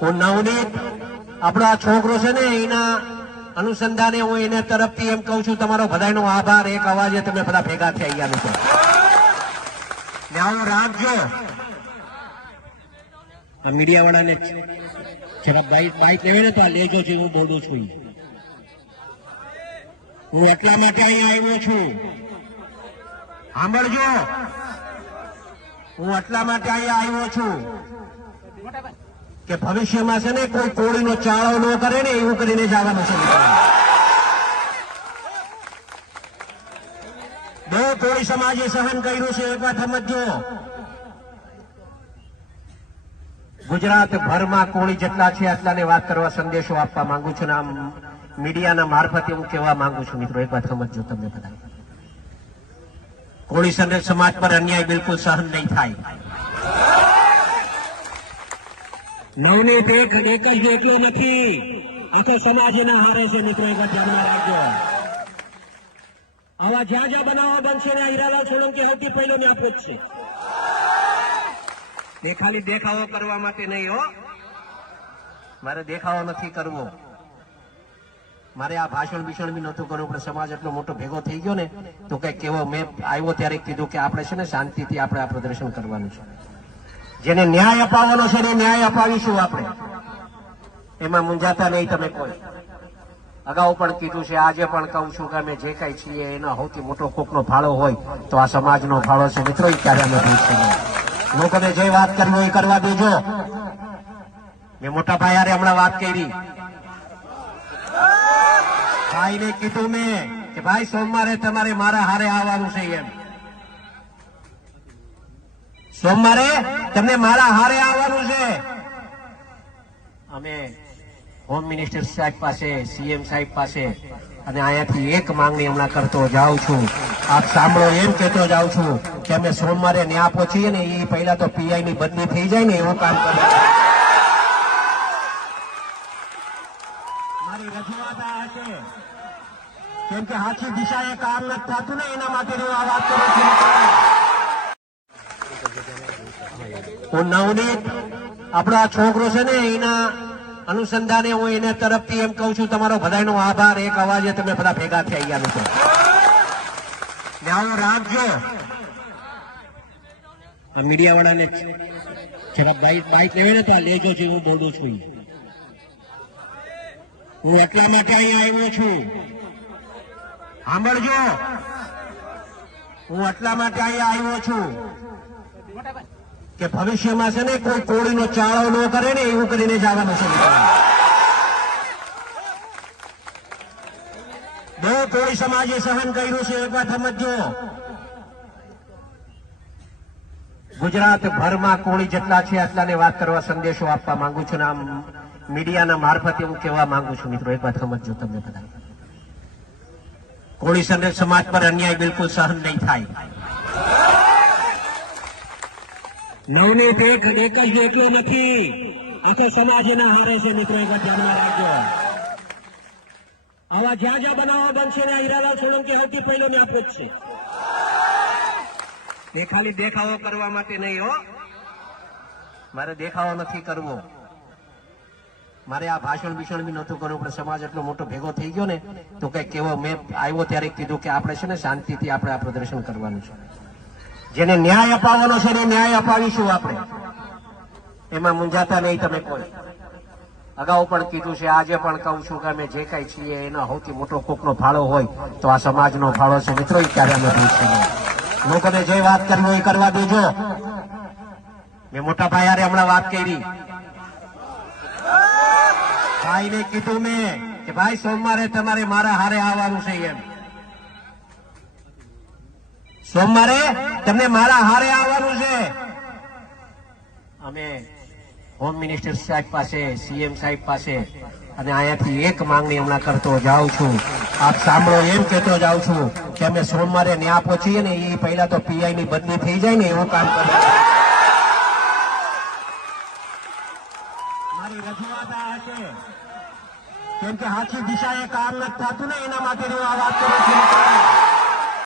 હું નવનીત આપણો આ છોકરો છે ને એના અનુસંધાને હું એને તરફથી એમ કહું છું તમારો બધાનો આભાર. એક અવાજે તમે બધા ભેગા થઈ ગયા મિત્રો ને આવું રાખજો. મીડિયા વાળાને જરા બાઈક લેવે ને તો આ લેજો છે. હું બોલું છું હું એટલા માટે અહીંયા આવ્યો છું. સાંભળજો, હું એટલા માટે અહીંયા આવ્યો છું કે ભવિષ્યમાં છે ને કોઈ કોળીનો ચાળો ન કરે ને એવું કરીને જવાનું છે. બહુ કોળી સમાજે સહન કર્યું છે. એક વાત સમજો, ગુજરાત ભરમાં કોળી જેટલા છે એટલાને વાત કરવા સંદેશો આપવા માંગુ છું ને આમ મીડિયાના મારફતે હું કહેવા માંગુ છું. મિત્રો એક વાત સમજો તમને બધા, કોળી સમાજ પર અન્યાય બિલકુલ સહન નહીં થાય. નવનીત એક જ એકલો નથી, આખો સમાજ એના હારે છે. મિત્રો એક વાત ધ્યાનમાં રાખજો. આવા જ્યાં જ્યાં બનાવો બનશે ને હીરાલાલ સોલંકી સૌથી પહેલો ને આપે જ છે. ને ખાલી દેખાવો કરવા માટે નહીં હો, મારે દેખાવો નથી કરવો. મારે આ ભાષણ ભીષણ બી નહોતું કરવું, પણ સમાજ એટલો મોટો ભેગો થઈ ગયો ને તો કઈક કેવો મેં આવ્યો ત્યારે કીધું કે આપણે છે ને શાંતિથી આપણે આ પ્રદર્શન કરવાનું છે. જેને ન્યાય અપાવવાનો છે એને ન્યાય અપાવીશું આપણે, એમાં મૂંઝાતા નહીં તમે કોઈ. અગાઉ પણ કીધું છે, આજે પણ કહું છું કે અમે જે કઈ છીએ એનો સૌથી મોટો કોકનો ફાળો હોય તો આ સમાજનો ફાળો છે. મિત્રો એ ક્યારે અમે ભૂલશે નહીં. લોકોને જે વાત કરવી હોય એ કરવા દેજો. મેં મોટા ભાઈ હારે હમણાં વાત કરી, ભાઈને કીધું મેં કે ભાઈ સોમવારે તમારે મારા હારે આવવાનું છે. એમ સોમવારે તમને મારા હારે આવવાનું છે. અમે હોમ મિનિસ્ટર સાહેબ પાસે, સીએમ સાહેબ પાસે અને અહીંયાથી એક માંગણી હમણાં કરતો જાઉં છું. આપ સાંભળો, એમ કહેતો જાઉં છું કે અમે સોમવારે ન્યા પહોંચીએ ને એ પહેલા તો પીઆઈ ની બદલી થઈ જાય ને એવું કામ કરે. મારી રજૂઆત આ છે કેમ કે સાચી દિશાએ કામ નથી થતું ને એના માટે હું આ વાત કરું છું. હું નવનીત આપણો આ છોકરો છે ને એના અનુસંધાને હું એને તરફથી એમ કહું છું તમારો બધાનો આભાર. એક અવાજે તમે બધા ભેગા થઈ ગયા મિત્રો ને આવું રાખજો. મીડિયા વાળાને જરા બાઈક લેવે ને તો આ લેજો છે. હું બોલું છું હું એટલા માટે અહીંયા આવ્યો છું. સાંભળજો, હું એટલા માટે અહીંયા આવ્યો છું કે ભવિષ્યમાં છે ને કોઈ કોળીનો ચાળો ન કરે ને એવું કરીને જવાનું છે. બહુ કોળી સમાજે સહન કર્યું છે. એક વાત સમજો, ગુજરાત ભરમાં કોળી જેટલા છે એટલાને વાત કરવા સંદેશો આપવા માંગુ છું ને આમ મીડિયાના મારફતે હું કહેવા માંગુ છું. મિત્રો એક વાત સમજો તમને બધા, કોળી સમાજ પર અન્યાય બિલકુલ સહન નહીં થાય. નવનીત એક જ એકલો નથી, આખો સમાજ એના હારે છે. મિત્રો એક વાત ધ્યાનમાં રાખજો. આવા જ્યાં જ્યાં બનાવો બનશે ને હીરાલાલ સોલંકી સૌથી પહેલો ને આપે જ છે. ને ખાલી દેખાવો કરવા માટે નહીં હો, મારે દેખાવો નથી કરવો. મારે આ ભાષણ ભીષણ બી નહોતું કરવું, પણ સમાજ એટલો મોટો ભેગો થઈ ગયો ને તો કઈક કેવો મેં આવ્યો ત્યારે કીધું કે આપણે છે ને શાંતિથી આપણે આ પ્રદર્શન કરવાનું છે. જેને ન્યાય અપાવવાનો છે એને ન્યાય અપાવીશું આપણે, એમાં મૂંઝાતા નહીં તમે કોઈ. અગાઉ પણ કીધું છે, આજે પણ કહું છું કે અમે જે કઈ છીએ એનો સૌથી મોટો કોકનો ફાળો હોય તો આ સમાજનો ફાળો છે. મિત્રો એ ક્યારે અમે ભૂલશે નહીં. લોકોને જે વાત કરવી હોય એ કરવા દેજો. મેં મોટા ભાઈ હારે હમણાં વાત કરી, ભાઈને કીધું મેં કે ભાઈ સોમવારે તમારે મારા હારે આવવાનું છે. એમ સોમવારે તમને મારા હારે આવવાનું છે. અમે હોમ મિનિસ્ટર સાહેબ પાસે, સીએમ સાહેબ પાસે અને અહીંયાથી એક માંગણી હમણાં કરતો જાઉં છું. આપ સાંભળો, એમ કહેતો જાઉં છું કે અમે સોમવારે ન્યા પહોંચીએ ને એ પહેલા તો પીઆઈ ની બદલી થઈ જાય ને એવું કામ કરે. મારી રજૂઆત આ છે કેમ કે સાચી દિશાએ કામ નથી થતું ને એના માટે હું આ વાત કરું છું.